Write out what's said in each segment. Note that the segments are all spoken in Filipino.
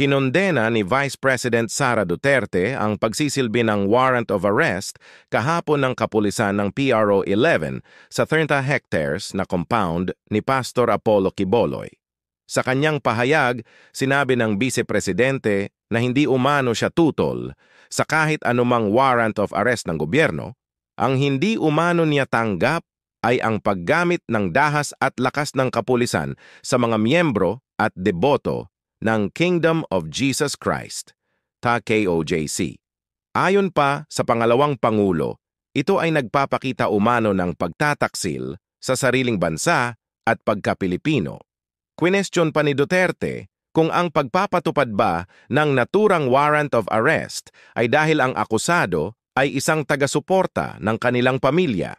Kinondena ni Vice President Sara Duterte ang pagsisilbi ng warrant of arrest kahapon ng kapulisan ng PRO 11 sa 30 hectares na compound ni Pastor Apollo Quiboloy. Sa kanyang pahayag, sinabi ng Vice Presidente na hindi umano siya tutol sa kahit anumang warrant of arrest ng gobyerno. Ang hindi umano niya tanggap ay ang paggamit ng dahas at lakas ng kapulisan sa mga miyembro at deboto ng Kingdom of Jesus Christ, KOJC. Ayon pa sa pangalawang Pangulo, ito ay nagpapakita umano ng pagtataksil sa sariling bansa at pagka-Pilipino. Kwinestyon pa ni Duterte kung ang pagpapatupad ba ng naturang warrant of arrest ay dahil ang akusado ay isang taga-suporta ng kanilang pamilya.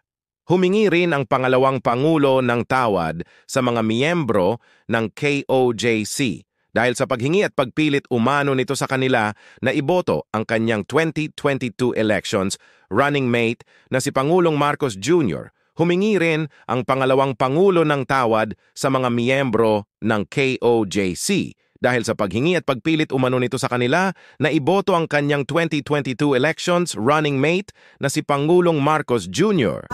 Humingi rin ang pangalawang Pangulo ng tawad sa mga miyembro ng KOJC dahil sa paghingi at pagpilit umano nito sa kanila na iboto ang kanyang 2022 elections running mate na si Pangulong Marcos Jr. Humingi rin ang pangalawang Pangulo ng tawad sa mga miyembro ng KOJC dahil sa paghingi at pagpilit umano nito sa kanila na iboto ang kanyang 2022 elections running mate na si Pangulong Marcos Jr.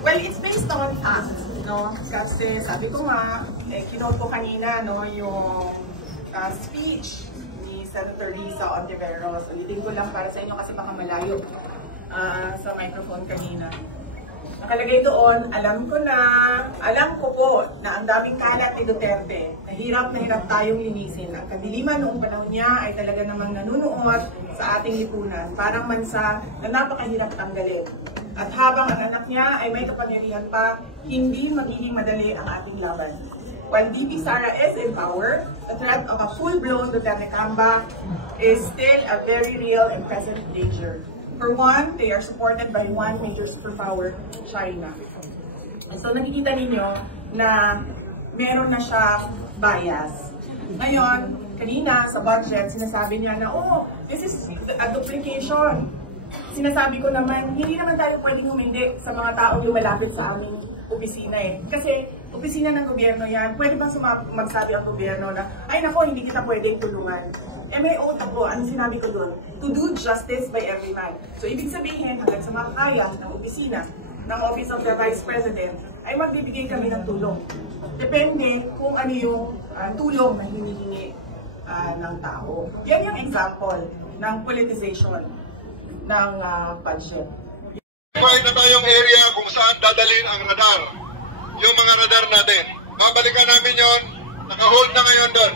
Well, it's based on fact, no? Kasi sabi ko nga, kinote ko kanina, no, yung speech ni Senator Risa Ontiveros. Ulitin ko lang para sa inyo kasi baka malayo sa microphone kanina. Nakalagay doon, alam ko po na ang daming kalat ni Duterte. Na hirap tayong linisin. Ang kadiliman noong panahon niya ay talaga namang nanunuot sa ating lipunan. Parang mansa na napakahirap tanggalin. At habang ang anak niya ay may kapangyarihan pa, hindi magiging madali ang ating laban. While VP Sara is in power, the threat of a full-blown Duterte comeback is still a very real and present danger. For one, they are supported by one major superpower, China. So nakikita ninyo na meron na siya bias. Ngayon, kanina sa budget, sinasabi niya na, oh, this is a duplication. Sinasabi ko naman, hindi naman tayo pwedeng humindi sa mga taong lumalapit sa aming opisina eh. Kasi opisina ng gobyerno yan, pwede bang magsabi ang gobyerno na, ay nako, hindi kita pwedeng tulungan. May oath ako, ano sinabi ko doon? To do justice by every man. So ibig sabihin, hanggang sa makakaya ng opisina ng Office of the Vice President, ay magbibigay kami ng tulong. Depende kung ano yung tulong na hinihingi ng tao. Yan yung example ng politicization ng budget. Quiet na tayong area kung saan dadalhin ang radar. Yung mga radar natin. Babalikan namin yon. Naka-hold na ngayon doon.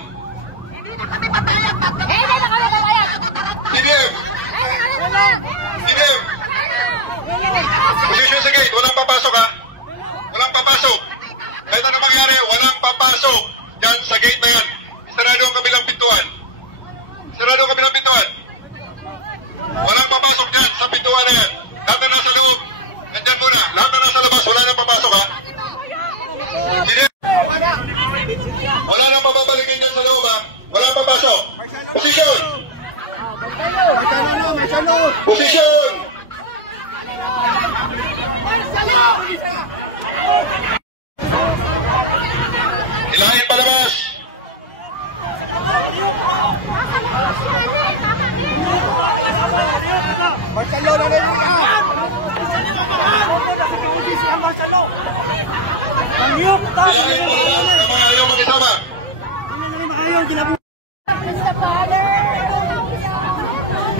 CDF! CDF! Posisyon sa gate. Walang papasok ha. Walang papasok. Kahit ano mangyari, walang papasok. Yan sa gate na yan. Sarado ang kabilang pintuan. Sarado ang kabilang pintuan. Walang papasok dyan sa pintuan na yan. Lahat na nasa loob. Nandyan muna. Lahat na nasa labas. Wala nang papasok ha. CDF! Wala nang papabalikin dyan sa loob ha. Walang papasok. Posisyon! Posisyon! Hilahin palabas! Marcelo na rin ka! Hilahin palabas na mga ayaw mag-isama! Mr. Father!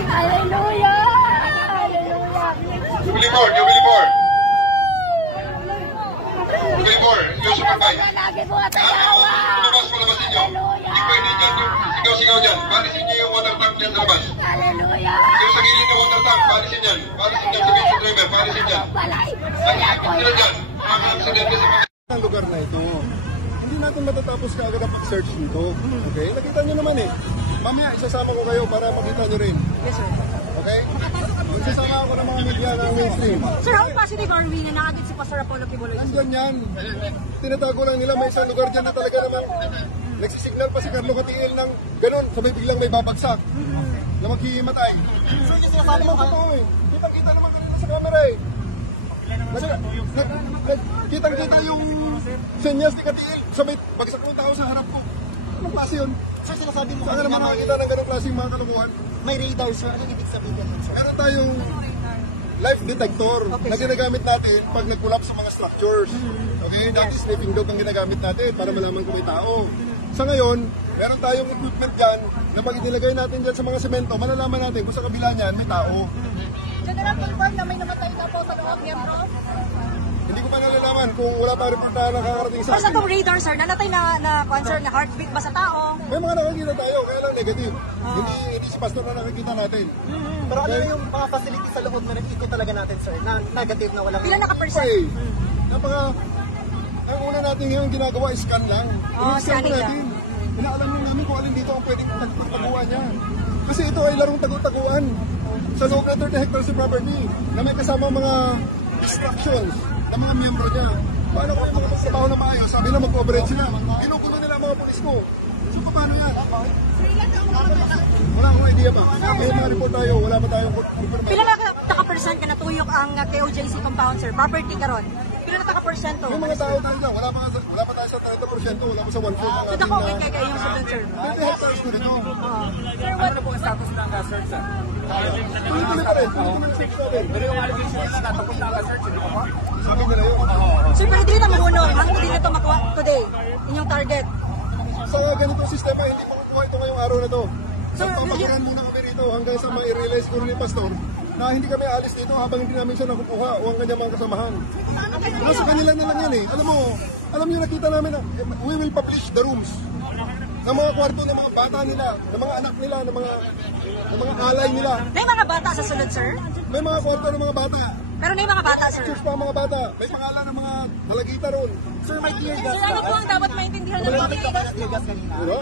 Hallelujah! Jubilee Board! Jubilee Board! Jubilee Board! Yung supervise! Lumabas, palabasin nyo! Hindi pwede dyan yung sigaw-sigaw dyan! Balisin nyo yung water tank dyan sa labas! Yung sa gilid ng water tank, balisin dyan! Balisin dyan, sabihin sa driver, balisin dyan! Nag-iipit sila dyan! Mga aksidente sa mga... Ang lugar na ito, hindi natin matatapos kaagad ang pag-search nito. Okay? Nakita nyo naman eh. Mamaya, isasama ko kayo para makita nyo rin. Yes, sir. Okay? Isasama ako ng mga media ng mainstream. Sir, how positive are we na nakagit si Pastor Apollo Quiboloy? Nandyan yan. Tinatago lang nila, may isang lugar dyan na talaga naman. Nagsisignal pa si Carlo Catiil ng ganun, sabay biglang may babagsak. Na maghihimatay. So, yung sinasabi naman totoo eh. Kita-kita naman kanina sa camera eh. Kitang-kita yung senyas ni Catiil. Sabay bagsak ng tao sa harap ko. Anong klase yun? Sir, sinasabi mo Saan ka naman nakakita ng ganong klaseng mga kalokohan? may radar, sir. Anong ibig sabihin nun, sir? Meron tayong life detector na ginagamit natin pag nag-collapse sa mga structures. Okay? Dati sniffing dog ang ginagamit natin para malaman kung may tao. Sa ngayon, meron tayong equipment dyan na pag inilagay natin dyan sa mga semento, malalaman natin kung sa kabila niyan may tao. General, confirm na may namatay na po sa loob, miyembro. Hindi ko pa nalalaman kung wala pa reportahan na nakakarating sa Pero sa akin. itong radar, sir, nanatay na concern na heartbeat ba sa tao? May mga nakakita tayo, kaya lang negative. Hindi si pastor na nakikita natin. Pero ano yung mga facility sa loob na nakikita talaga natin, sir? Na negative na walang... Ilan naka-percent? Okay. Ang una natin ngayon ginagawa is scan lang. I-scan scanning ko natin. Inaalam lang namin kung alin dito ang pwedeng taguan niya. Kasi ito ay larong taguan sa loob ng 30 hectares of property na may kasama mga distractions ng mga miyembro niya. Paano kung mga magtrabaho na maayos? Sabi na mag-cooperate sila. Ginugulo nila ang mga polis ko. So paano yan? Wala akong idea pa. May mga report tayo, wala pa tayong confirmation. Pila na taka-percent ka natuyok ang KOJC compound, sir? Property karon. Pila na taka-percent to? Yung mga tao tayo dyan, wala pa tayo sa 30%, wala pa sa 1/4 ng So, ating dako kay yung sunod, sir. 30 hectares ko dito. Sir, what? Ano po ang status ng search, sir? Tuloy-tuloy pa rin. Tuloy-tuloy ang search natin. Pero yung allegations na tapos na ang search, hindi pa po? Sabi nila yun. Sir, pero dili na mahunong. Hanggang dili na ito makuha today. Inyong target. Sa ganitong sistema, hindi makukuha ito ngayong araw na to. So, Sir, papakuran muna kami rito hanggang sa ma-realize ko rin ni Pastor na hindi kami alis dito habang hindi namin siya nakukuha o ang kanyang mga kasamahan. Nasa kanila na lang yan eh. Alam niyo nakita namin na we will publish the rooms ng mga kwarto ng mga bata nila, ng mga anak nila, ng mga alay nila. May mga bata sa sunod, sir? May mga kwarto ng mga bata. Pero may mga bata, sir. Pictures pa ang mga bata. May pangalan ng mga dalagita ron. Sir, may tear gas Sir, ano po ang dapat maintindihan ng Lumapit ka ba mga ng tear gas kanina? Diba?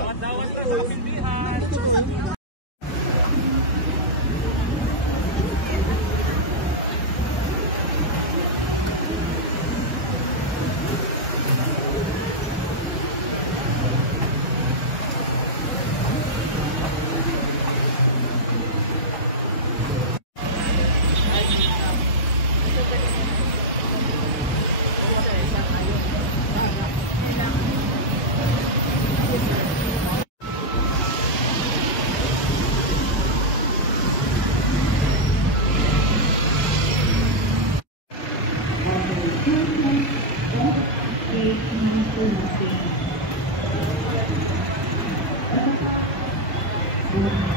Thank you.